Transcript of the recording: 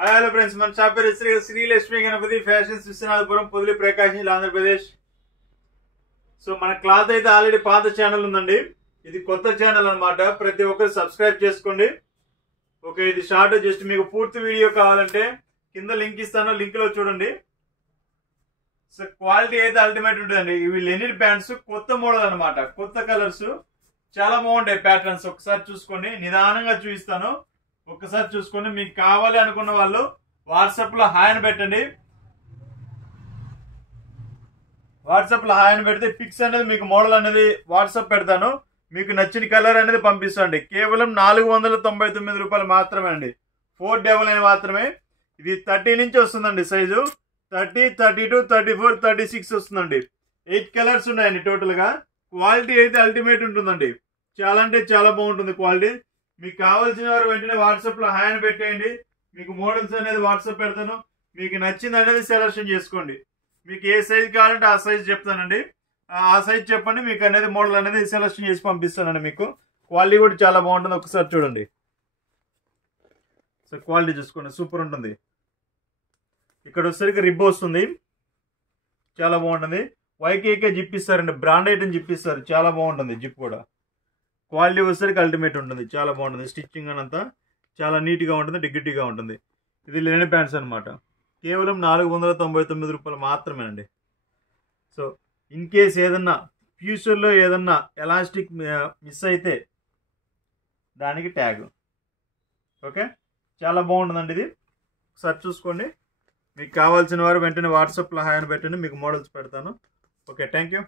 Hi hello friends, మన shop పేరు Srilakshmi Ganapati fashions Viswanathapuram, Podili, ప్రకాశం జిల్లా, ఆంధ్రప్రదేశ్. సో మన క్లాత్ అయితే ఆల్రెడీ పాత ఛానల్ ఉందండి, ఇది కొత్త ఛానల్ అన్నమాట. ప్రతి ఒక్కరు సబ్స్క్రైబ్ చేసుకోండి. ఓకే, ఇది షార్ట్, జస్ట్ మీకు పూర్తి వీడియో కావాలంటే కింద లింక్ ఇస్తాను, లింక్ లో చూడండి. సో క్వాలిటీ అయితే అల్టిమేట్ ఉంటుందండి. ఇవి లెనిన్ ప్యాంట్స్, కొత్త మోడల్ అన్నమాట, కొత్త కలర్స్, చాలా బాగుంటాయి ప్యాటర్న్స్. ఒకసారి చూసుకోండి, నిదానంగా చూపిస్తాను, ఒక్కసారి చూసుకోండి. మీకు కావాలి అనుకున్న వాళ్ళు వాట్సాప్ లో హాయ్ అని పెట్టండి. వాట్సాప్ లో హాయ్ అని పెడితే పిక్స్ అనేది, మీకు మోడల్ అనేది వాట్సాప్ పెడతాను. మీకు నచ్చిన కలర్ అనేది పంపిస్తాండి. కేవలం 499 రూపాయలు మాత్రమే అండి, 499 మాత్రమే. ఇది 30 నుంచి వస్తుందండి సైజు, 30, 32, 34, 36 వస్తుందండి. 8 కలర్స్ ఉన్నాయండి టోటల్ గా. క్వాలిటీ అయితే అల్టిమేట్ ఉంటుందండి, చాలా అంటే చాలా బాగుంటుంది క్వాలిటీ. మీకు కావాల్సిన వారు వెంటనే వాట్సాప్ లో హాయ్ అని పెట్టేయండి. మీకు మోడల్స్ అనేది వాట్సాప్ పెడతాను. మీకు నచ్చింది అనేది సెలెక్షన్ చేసుకోండి. మీకు ఏ సైజ్ కావాలంటే ఆ సైజ్ చెప్తానండి, ఆ సైజ్ చెప్పండి, మీకు అనేది మోడల్ అనేది సెలెక్షన్ చేసి పంపిస్తానండి. మీకు క్వాలిటీ కూడా చాలా బాగుంటుంది, ఒకసారి చూడండి. సో క్వాలిటీ చూసుకోండి, సూపర్ ఉంటుంది. ఇక్కడ వచ్చేసరికి రిబ్ వస్తుంది, చాలా బాగుంటుంది. వైకేకే జిప్ ఇస్తారండి, బ్రాండ్ ఐటమ్ జిప్ ఇస్తారు, చాలా బాగుంటుంది జిప్ కూడా. క్వాలిటీ వచ్చేసరికి అల్టిమేట్ ఉంటుంది, చాలా బాగుంటుంది. స్టిచ్చింగ్ అనంతా చాలా నీట్గా ఉంటుంది, డిగ్నిటీగా ఉంటుంది. ఇది లెనిన్ ప్యాంట్స్ అనమాట. కేవలం 499 రూపాయలు మాత్రమే అండి. సో ఇన్ కేస్ ఏదన్నా ఫ్యూచర్లో ఏదన్నా ఎలాస్టిక్ మిస్ అయితే దానికి ట్యాగ్. ఓకే, చాలా బాగుంటుందండి ఇది, ఒకసారి చూసుకోండి. మీకు కావాల్సిన వారు వెంటనే వాట్సాప్లో హాయ్ అని పెట్టండి, మీకు మోడల్స్ పెడతాను. Okay, thank you.